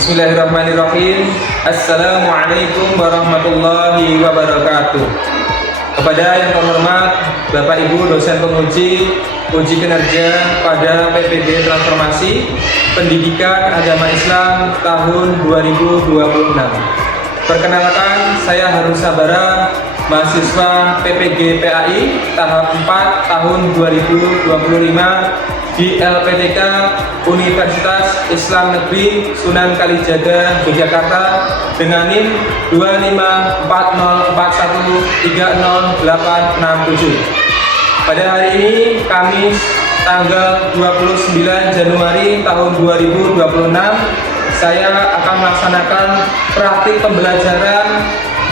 Bismillahirrahmanirrahim. Assalamualaikum warahmatullahi wabarakatuh. Kepada yang terhormat Bapak Ibu dosen penguji uji kinerja pada PPG Transformasi Pendidikan Agama Islam tahun 2026. Perkenalkan, saya Harun Sabara, mahasiswa PPG PAI tahap 4 tahun 2025 di LPTK Universitas Islam Negeri Sunan Kalijaga, Yogyakarta dengan NIM 2540813087. Pada hari ini, Kamis tanggal 29 Januari tahun 2026, saya akan melaksanakan praktik pembelajaran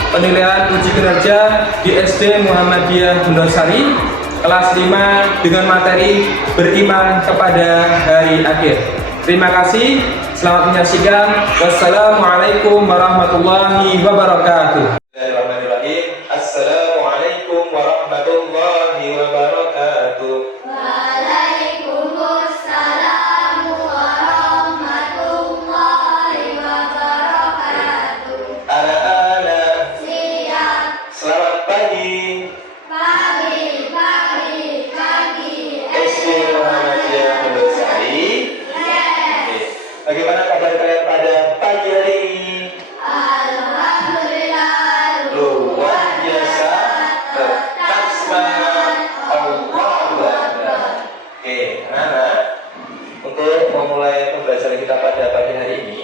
penilaian uji kinerja di SD Muhammadiyah Bundosari kelas 5 dengan materi beriman kepada hari akhir. Terima kasih, selamat menyaksikan. Wassalamualaikum warahmatullahi wabarakatuh. Bismillahirrahmanirrahim. Assalamualaikum warahmatullahi wabarakatuh. Waalaikumsalam warahmatullahi wabarakatuh. Anak-anak, Siap. selamat pagi. SD Muhammadiyah Bundosari. Bagaimana kabar kalian pada pagi hari ini? Alhamdulillah. Luar biasa, tetap semangat, Allahu Akbar. Oke, anak-anak, untuk memulai pembelajaran kita pada pagi hari ini,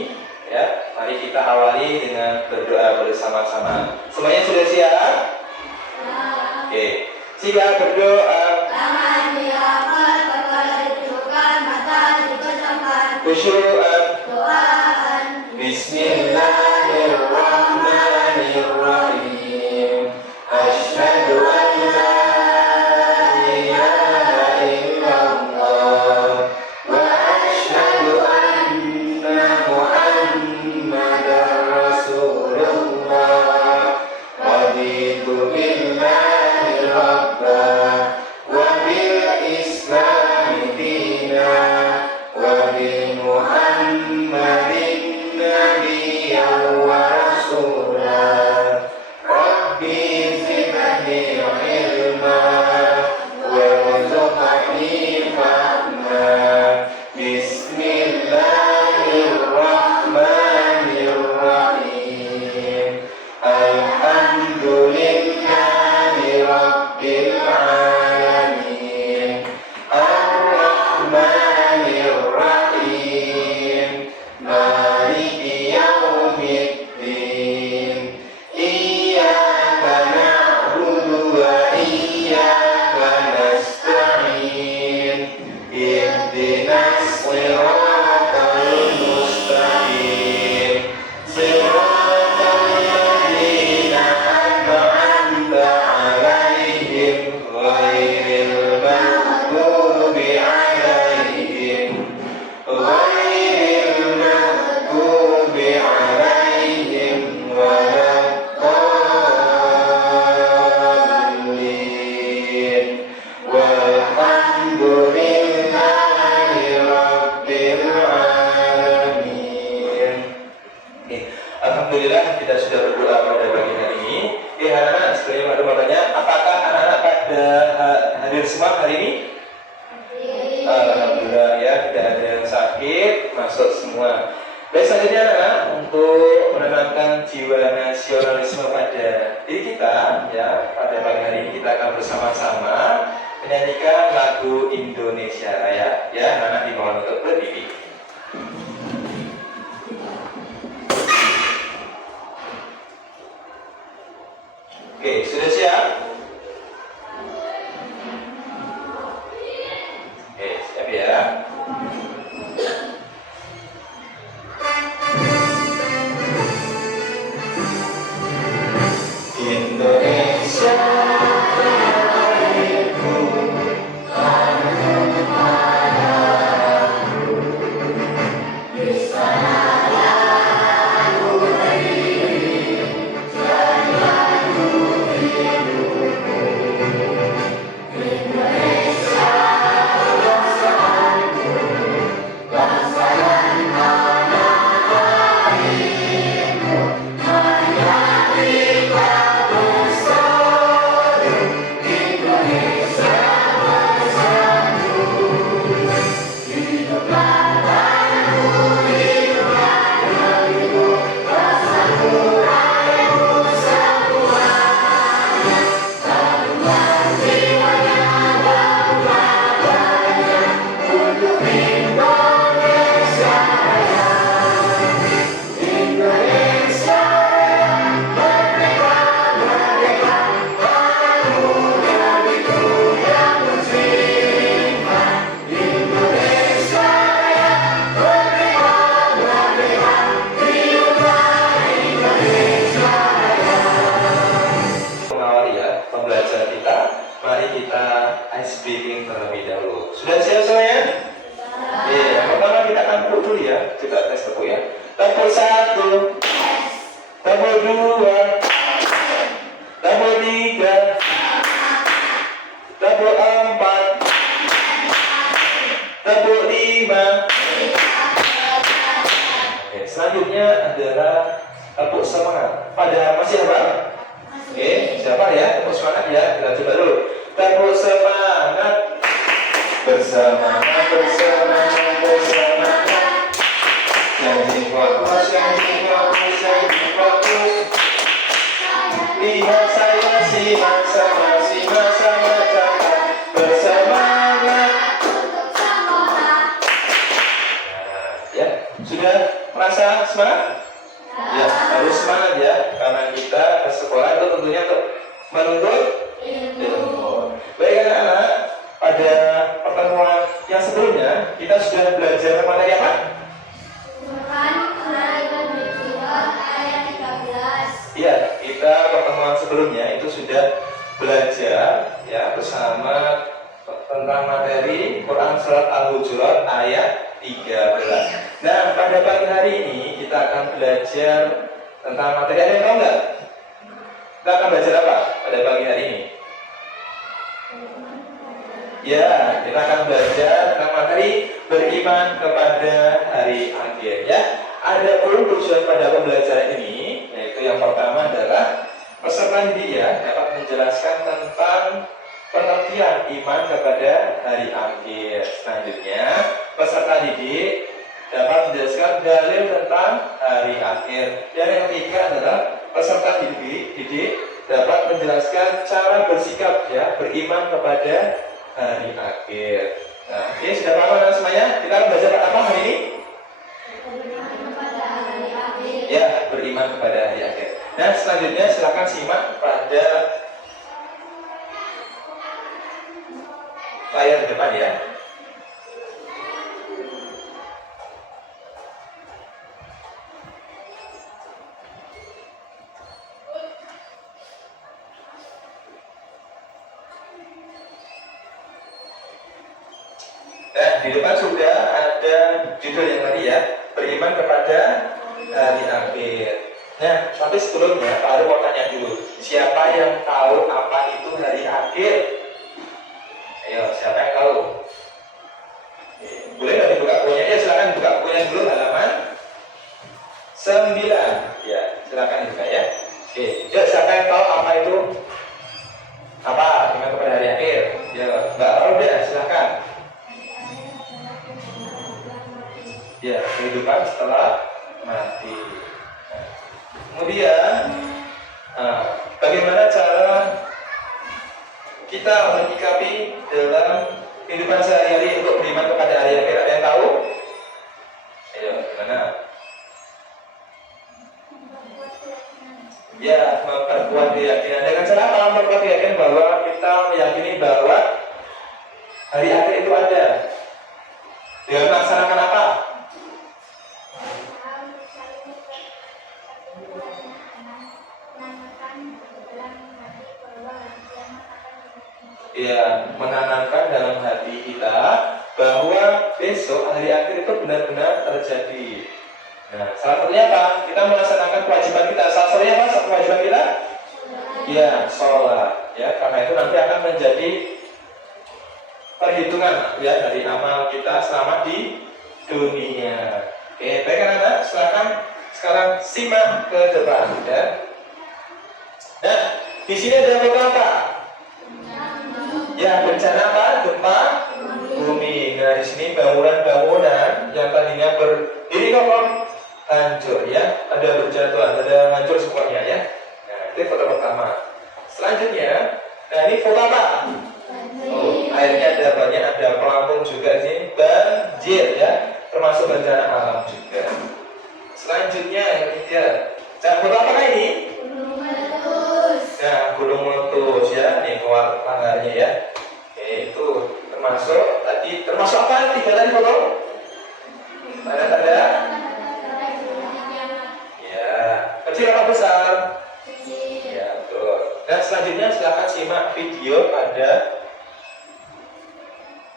ya, mari kita awali dengan berdoa bersama-sama. Semuanya sudah siap? Oke, siap berdoa. Tangan diangkat, kepala ditundukkan, mata dipejamkan. Khusyu'an. Doaan. Bismillahirrahmanirrahim. Asyhadu an la ilaha illallah wa asyhadu anna Muhammadar Rasulullah. Raditu billahi rabbah wa bil islami dina wa bi Muhammadin nabiyyan wa rasulah. Rabbi zidni ilma warzuqni fahma. Bismillahirrahmanirrahim. Alhamdulillahi rabbil alamin. Ar-Rahmanir Rahim. Maliki yaumiddin. Iyyaka na'budu wa iyyaka nasta'in. Ihdinas siratal mustaqim. Siratal ladzina an'amta 'alaihim ghairil maghdubi 'alaihim waladdallin. Walhamdulillahi rabbil alamin. Oke, alhamdulillah kita sudah berdoa pada pagi hari ini. Anak-anak, sebelumnya ada mau tanya, apakah anak-anak pada hadir semua hari ini? Alhamdulillah ya, tidak ada yang sakit, masuk semua. Baik, selanjutnya anak-anak, untuk menanamkan jiwa nasionalisme pada diri kita, ya, pada pagi hari ini kita akan bersama-sama menyanyikan lagu Indonesia Raya. Ya, anak-anak dimohon untuk berdiri. Oke, sudah siap? Oke, siap ya. Indonesia airku, tanah padaku, di sanalah ku berdiri, jadikan ku hidup. Sudah siap semuanya? Yang pertama kita akan tepuk dulu ya. Kita tes tepuk ya. Tepuk 1, tepuk 2, tepuk 3, tepuk 4, tepuk 5. Oke, selanjutnya adalah tepuk semangat. Pada masih apa? Oke, siapa ya? Tepuk semangat ya. Kita coba dulu. Tepuk semangat. Bersemangat, bersemangat, bersemangat. Janji fokus, janji fokus, janji fokus. Lihat saya simak sama cakap. Bersemangat. Ya, sudah merasa semangat? Ya, harus semangat ya, karena kita ke sekolah itu tentunya untuk menuntut ilmu. Baik anak-anak, pada pertemuan yang sebelumnya kita sudah belajar materi apa? Ayat 13. Iya, kita pertemuan sebelumnya itu sudah belajar ya bersama tentang materi Quran Surat Al-Hujurat ayat 13. Nah, pada pagi hari ini kita akan belajar tentang materi. Ada yang tahu nggak? Kita akan belajar apa pada pagi hari ini? Ya, kita akan belajar tentang materi beriman kepada hari akhir ya. Ada tujuan pada pembelajaran ini, yaitu yang pertama adalah peserta didik ya dapat menjelaskan tentang pengertian iman kepada hari akhir. Selanjutnya, peserta didik dapat menjelaskan dalil tentang hari akhir. Dan yang ketiga adalah peserta didik dapat menjelaskan cara bersikap ya beriman kepada hari akhir. Nah, ini sudah paham semuanya? Kita akan belajar apa hari ini? Ya, beriman kepada hari akhir. Nah, selanjutnya silakan simak pada layar depan ya. Nah, di depan sudah ada judul yang tadi ya, beriman kepada hari akhir. Nah, tapi sebelumnya Pak Aru mau tanya dulu, siapa yang tahu apa itu hari akhir? Ayo, siapa yang tahu? Boleh nggak dibuka bukunya? Ya, silakan buka bukunya dulu halaman 9. Ya, silakan dibuka ya. Oke, ya, siapa yang tahu apa itu? Apa? Beriman kepada hari akhir? Ya, Mbak Roda, silakan. Ya, kehidupan setelah mati. Nah, kemudian, bagaimana cara kita menyikapi dalam kehidupan sehari-hari untuk beriman kepada hari akhir? Ada yang tahu? Ayo, gimana? Ya, memperkuat keyakinan. Dengan cara apa memperkuat keyakinan bahwa kita meyakini bahwa hari akhir itu ada? Dengan melaksanakan apa? Ya, menanamkan dalam hati kita bahwa besok hari akhir itu benar-benar terjadi. Nah, salah satunya apa? Kita melaksanakan kewajiban kita. Salah satunya apa? Kewajiban kita? Ya, sholat. Ya, karena itu nanti akan menjadi perhitungan ya dari amal kita selama di dunia. Oke, baik anak-anak, silakan sekarang simak ke depan ya. Nah, di sini ada beberapa. Ya, bencana apa? Gempa bumi. Nah, di sini bangunan-bangunan yang tadinya berdiri kokoh hancur ya, ada berjatuhan, ada hancur semuanya ya. Nah, itu foto pertama. Selanjutnya, nah ini foto apa? Oh, airnya ada banyak, ada pelampung juga sih, banjir ya, termasuk bencana alam juga. Selanjutnya yang ketiga, nah foto apa ini? Nah, gunung meletus ya, nih keluar langgarnya ya. Oke, itu termasuk apa? Tiga tadi foto? Tanda-tanda? Ya, kecil atau besar? Ya, betul. Dan selanjutnya silakan simak video pada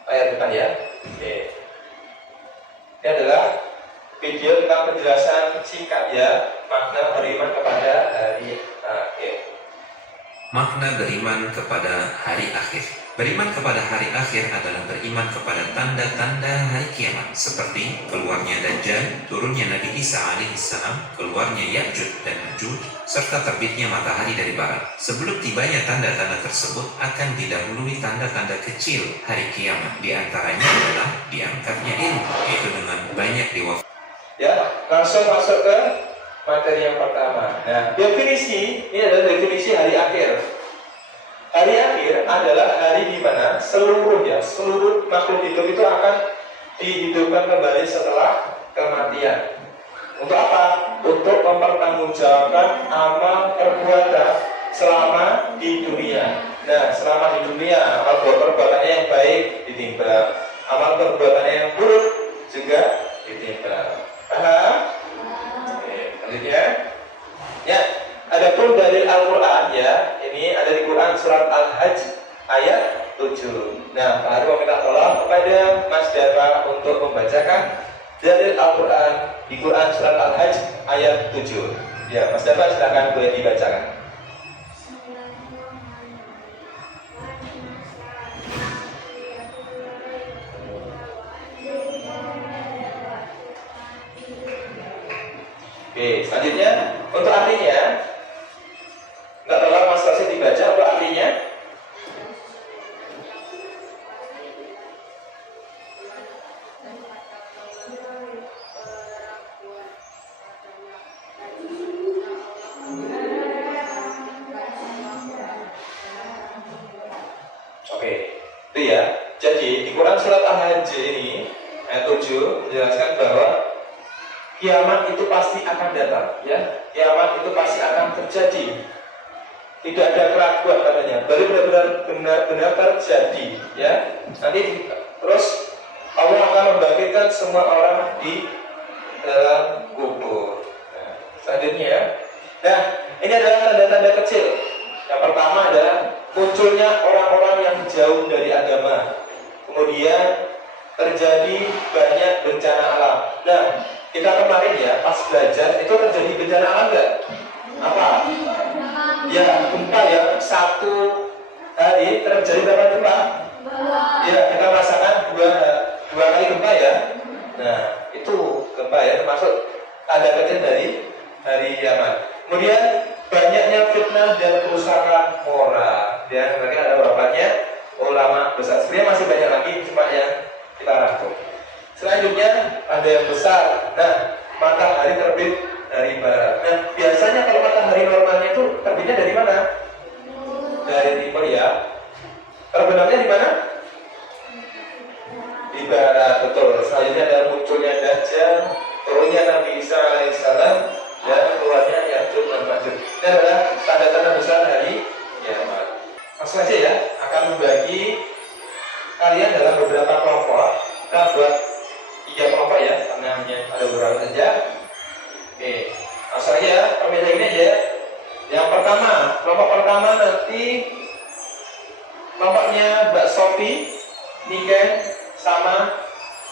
layar depan ya. Oke. Ini adalah video tentang penjelasan singkat ya makna beriman kepada hari akhir. Makna beriman kepada hari akhir. Beriman kepada hari akhir adalah beriman kepada tanda-tanda hari kiamat, seperti keluarnya Dajjal, turunnya Nabi Isa alaihissalam, keluarnya Ya'juj dan Ma'juj, serta terbitnya matahari dari barat. Sebelum tibanya tanda-tanda tersebut akan didahului tanda-tanda kecil hari kiamat. Di antaranya adalah diangkatnya ilmu, yaitu dengan banyak diwakilkan. Ya, langsung masuk ke materi yang pertama. Nah, definisi ini adalah definisi hari akhir. Hari akhir adalah hari di mana seluruh makhluk hidup itu akan dihidupkan kembali setelah kematian. Untuk apa? Untuk mempertanggungjawabkan amal perbuatan selama di dunia. Nah, selama di dunia amal perbuatannya yang baik ditimbang, amal perbuatannya yang buruk juga ditimbang. Paham? Oke, lanjutnya. Ya, adapun dari Al-Quran ya, ini ada di Quran surat Al-Hajj ayat 7. Nah, Pak Haru meminta tolong kepada Mas Dava untuk membacakan dari Al-Quran di Quran surat Al-Hajj ayat 7. Ya, Mas Dava silakan boleh dibacakan. Oke, selanjutnya untuk artinya, nggak tolong Mas Rasid dibaca untuk artinya. Oke, itu ya. Jadi di Quran surat Al-Hajj ini ayat 7 menjelaskan bahwa kiamat itu pasti akan datang, ya. Kiamat itu pasti akan terjadi. Tidak ada keraguan katanya. Baru benar-benar terjadi, ya. Nanti terus Allah akan membangkitkan semua orang di dalam kubur. Nah, selanjutnya, nah ini adalah tanda-tanda kecil. Yang pertama adalah munculnya orang-orang yang jauh dari agama. Kemudian terjadi banyak bencana alam. Nah, kita kemarin ya pas belajar itu terjadi bencana alam nggak? Apa? Ya gempa ya, satu hari terjadi berapa gempa? Ya kita merasakan dua kali gempa ya. Nah itu gempa ya termasuk tanda kecil dari hari kiamat. Kemudian banyaknya fitnah dan kerusakan moral. Dan mereka ada beberapanya ulama besar. Sebenarnya masih banyak lagi cuma yang kita rangkum. Selanjutnya ada yang besar. Nah, matahari terbit dari barat. Nah, biasanya kalau matahari normalnya itu terbitnya dari mana? Dari timur ya. Terbenamnya di mana? Di barat, betul. Selanjutnya ada munculnya Dajjal, turunnya Nabi Isa alaihissalam, dan keluarnya Ya'juj dan Ma'juj. Ini adalah tanda-tanda besar hari kiamat. Langsung aja ya, akan membagi kalian dalam beberapa kelompok. Kita buat 3 kelompok ya, karena hanya ada beberapa saja. Oke, langsung aja perbedaannya ini aja. Yang pertama, kelompok pertama nanti kelompoknya Mbak Sofi, Niken, sama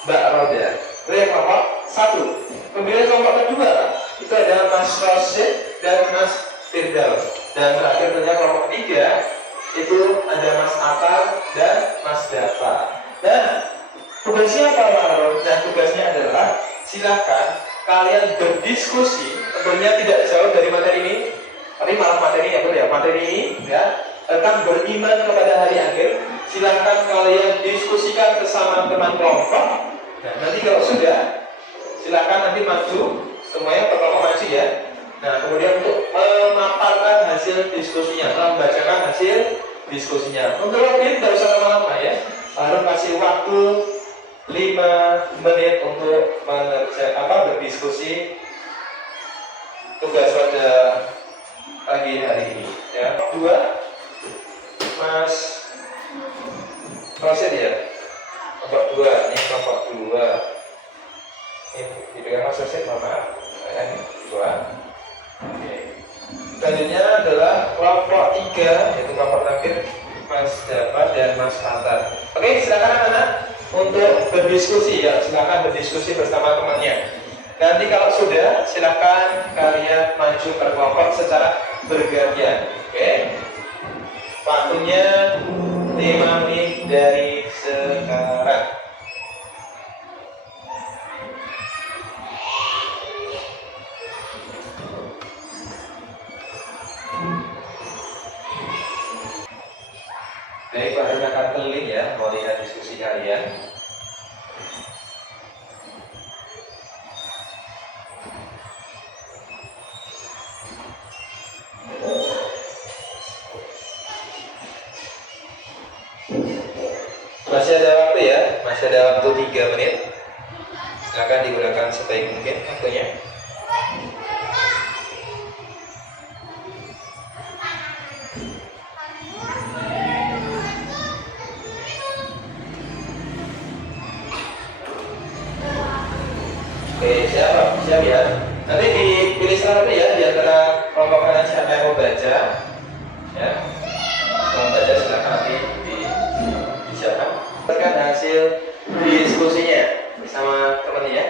Mbak Roda. Itu yang kelompok 1. Kemudian kelompok kedua itu ada Mas Rosid dan Mas Firdaus. Dan terakhir tentunya kelompok ketiga itu ada Mas Atal dan Mas Dava. Dan tugasnya apa Pak? Dan tugasnya adalah silakan kalian berdiskusi, tentunya tidak jauh dari materi ini, tapi malah materi ya, materi ini ya tentang beriman kepada hari akhir. Silakan kalian diskusikan bersama teman kelompok. Nah, nanti kalau sudah, silakan nanti maju semuanya per kelompok maju ya. Nah, kemudian untuk memaparkan hasil diskusinya, membacakan hasil diskusinya. Untuk ini tidak usah lama-lama ya, harus kasih waktu 5 menit untuk berdiskusi tugas pada pagi hari ini. Ya, 2 Mas Rosid ya, kelompok 2 ini kelompok 2 ini dipegang Mas Rosid, maaf ini 2. Oke. Selanjutnya adalah kelompok 3 yaitu kelompok terakhir Mas Dava dan Mas Hatta. Oke, silakan anak-anak untuk berdiskusi ya, silakan berdiskusi bersama temannya. Nanti kalau sudah, silakan kalian maju ke kelompok secara bergantian. Oke? Waktunya 5 menit dari sekarang. Baik, Pak akan keliling ya, mau lihat diskusi kalian. Masih ada waktu ya, masih ada waktu 3 menit. Silakan digunakan sebaik mungkin waktunya. Oke, siap ya. Nanti dipilih salah satu ya di antara kelompok kalian siapa yang mau baca. Ya, kalau baca silakan nanti disiapkan. Berikan hasil diskusinya bersama temannya ya.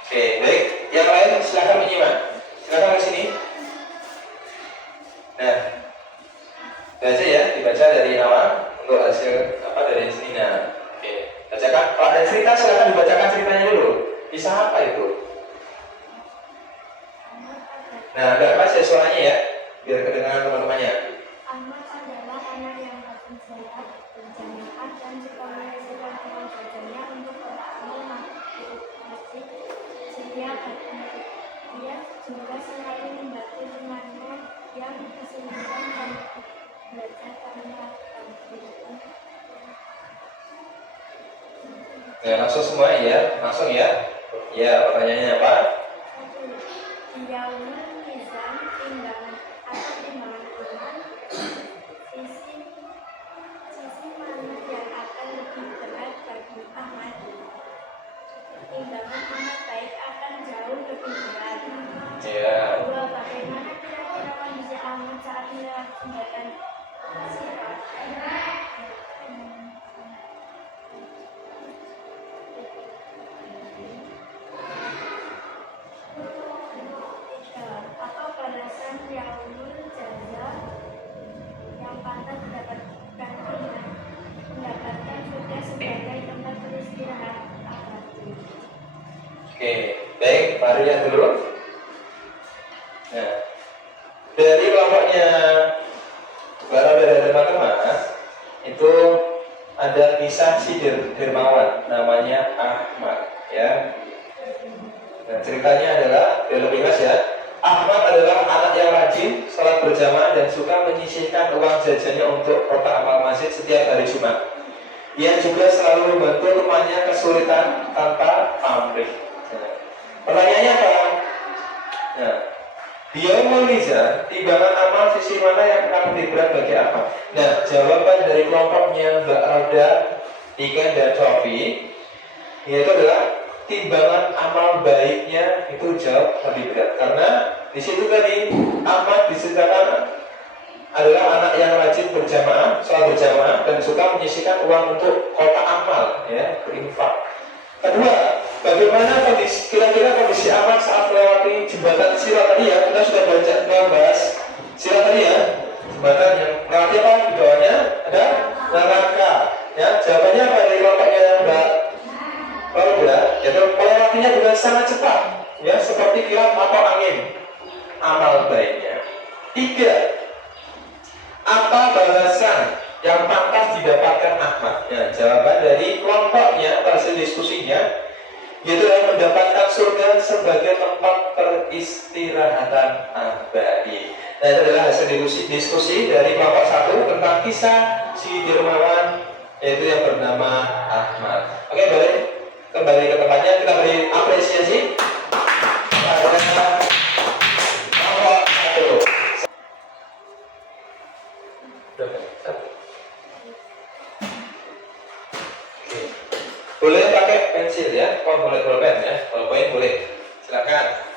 Oke, baik. Yang lain silakan menyimak. Silakan ke sini. Nah, baca ya, dibaca dari awal untuk hasil apa dari sini. Nah, oke, bacakan. Kalau ada cerita silakan dibacakan ceritanya dulu. Bisa apa itu? Nah, agak keras ya suaranya ya, biar kedengaran teman-temannya. Ahmad adalah anak yang rajin sholat, berjamaah dan suka menyelesaikan uang jajannya untuk beramal masjid setiap hari. Dia juga selalu membantu temannya yang kesulitan dan belajar tanpa bantuan. Ya, langsung semua ya, langsung ya. Ya, pertanyaannya apa? Yaumul Mizan, timbangan atau timbangan amal, sisi mana yang akan lebih berat bagi Ahmad? Timbangan amal baik akan jauh lebih berat. Ya. Dua, bagaimana kira-kira kondisi Ahmad saat melewati jembatan Sirat? Apa balasan yaumul jaza yang pantas mendapatkan surga sebagai tempat beristirahat abadi? Oke, baik, mari lihat dulu. Nah, dari kelompoknya Barada dan teman-teman itu ada kisah si dermawan namanya Ahmad ya. Nah, ceritanya adalah lebih ringkas ya. Ahmad adalah anak yang rajin, sholat berjamaah dan suka menyisihkan uang jajannya untuk kotak amal masjid setiap hari Jumat. Ia juga selalu membantu temannya kesulitan tanpa pamrih. Nah, pertanyaannya apa? Nah, dia memilih timbangan amal sisi mana yang akan lebih berat bagi apa? Nah, jawaban dari kelompoknya Mbak Roda, Ikan dan Sofi yaitu adalah timbangan amal baiknya itu jauh lebih berat karena di situ tadi Ahmad diceritakan adalah anak yang rajin berjamaah, sholat berjamaah dan suka menyisihkan uang untuk kotak amal ya, berinfak. Kedua, bagaimana kira-kira kondisi Ahmad saat melewati jembatan Sirat tadi ya? Kita sudah bahas Sirat tadi ya, jembatan yang melewati apa? Di bawahnya ada neraka. Ya, jawabannya apa dari kelompoknya Mbak Roda? Yaitu melewatinya dengan sangat cepat, ya seperti kilat atau angin. Amal baiknya. 3. Apa balasan yang pantas didapatkan Ahmad? Ya, jawaban dari kelompoknya hasil diskusinya yaitu mendapatkan surga sebagai tempat peristirahatan abadi. Nah, itu adalah hasil diskusi dari kelompok 1 tentang kisah si dermawan yaitu yang bernama Ahmad. Oke, balik kembali ke tempatnya, kita beri apresiasi pada kelompok 1. Boleh pakai pensil ya, kalau boleh pulpen ya, kalau poin boleh, silakan.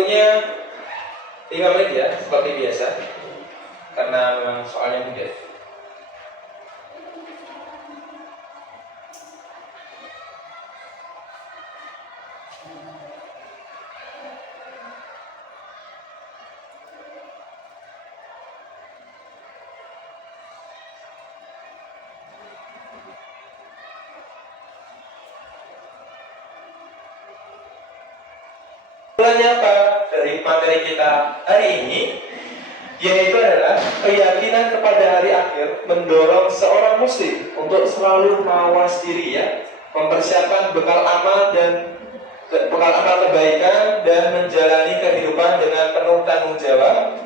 waktunya 5 menit ya, seperti biasa. Karena memang soalnya mudah. Mulanya apa dari materi kita hari ini, yaitu adalah keyakinan kepada hari akhir mendorong seorang muslim untuk selalu mawas diri ya, mempersiapkan bekal amal kebaikan dan menjalani kehidupan dengan penuh tanggung jawab.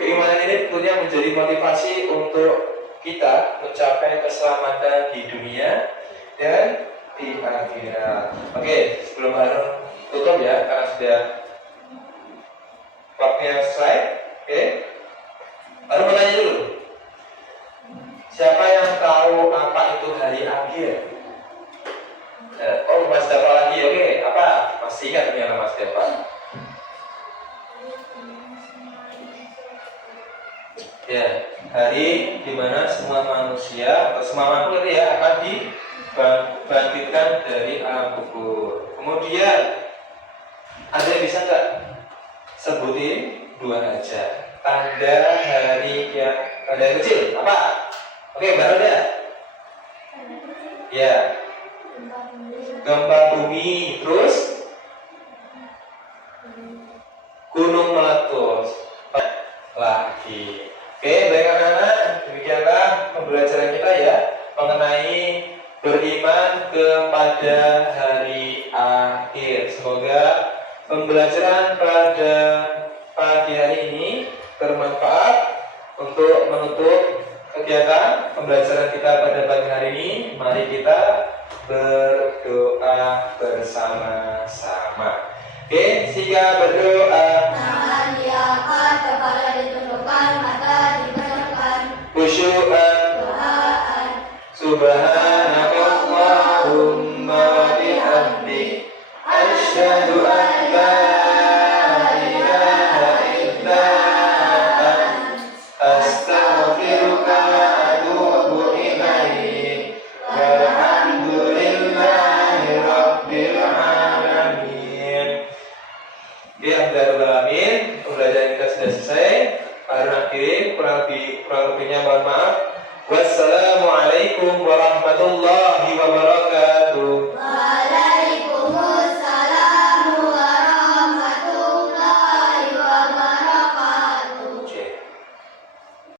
Keimanan ini tentunya menjadi motivasi untuk kita mencapai keselamatan di dunia dan di akhirat. Oke, sebelum Harun tutup ya, karena sudah waktunya selesai. Oke, baru bertanya dulu, siapa yang tahu apa itu hari akhir? Oh, Mas Dafa lagi. Oke, apa? Masih ingat ternyata Mas Dafa? Ya, hari dimana semua manusia atau semua makhluk ya akan dibangkitkan dari alam kubur. Kemudian ada yang bisa nggak sebutin 2 aja tanda hari yang tanda yang kecil apa? Oke, baru ada. Ya, gempa bumi, terus gunung meletus lagi. Oke, baik anak-anak, demikianlah pembelajaran kita ya mengenai beriman kepada hari akhir. Semoga pembelajaran pada pagi hari ini bermanfaat untuk menutup kegiatan pembelajaran kita pada pagi hari ini. Mari kita berdoa bersama-sama. Oke, siap berdoa. Tangan diangkat, kepala ditundukkan, mata dipejamkan. Khusyukan. Doaan. Subhanakallahumma wa bihamdik, asyhadu an la ilaha illa anta, astaghfiruka wa atubu ilaik. Walhamdulillahi rabbil alamin. Alhamdulillah, pembelajaran kita sudah selesai. Harun akhiri, kurang lebihnya mohon maaf. Wassalamualaikum warahmatullahi wabarakatuh.